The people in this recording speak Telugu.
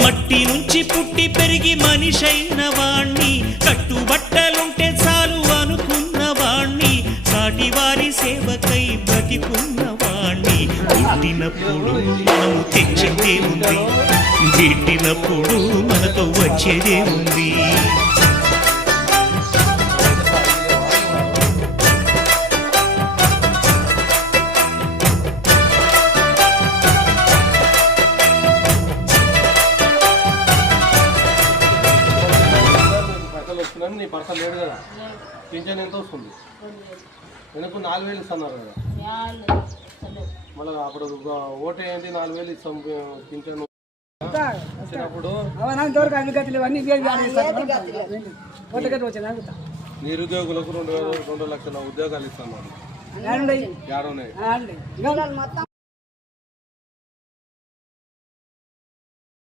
మట్టి నుంచి పుట్టి పెరిగి మనిషైన వాణ్ణి, కట్టుబట్టలుంటే చాలు అనుకున్న వాణ్ణి, సాటి వారి సేవకై బ్రతికున్న వాణ్ణి. పుట్టినప్పుడు మనము తెచ్చేదే ఉంది, గిట్టినప్పుడు మనతో వచ్చేదే ఉంది. నీ పర్సన్ లేడు కదా, పింఛన్ ఎంత వస్తుంది? వెనక 4000 ఇస్తున్నారు కదా, మళ్ళీ అప్పుడు ఓటు ఏంటి 4000 ఇస్తాం పింఛన్ వచ్చినప్పుడు. నిరుద్యోగులకు 2 లక్షల ఉద్యోగాలు ఇస్తున్నారు.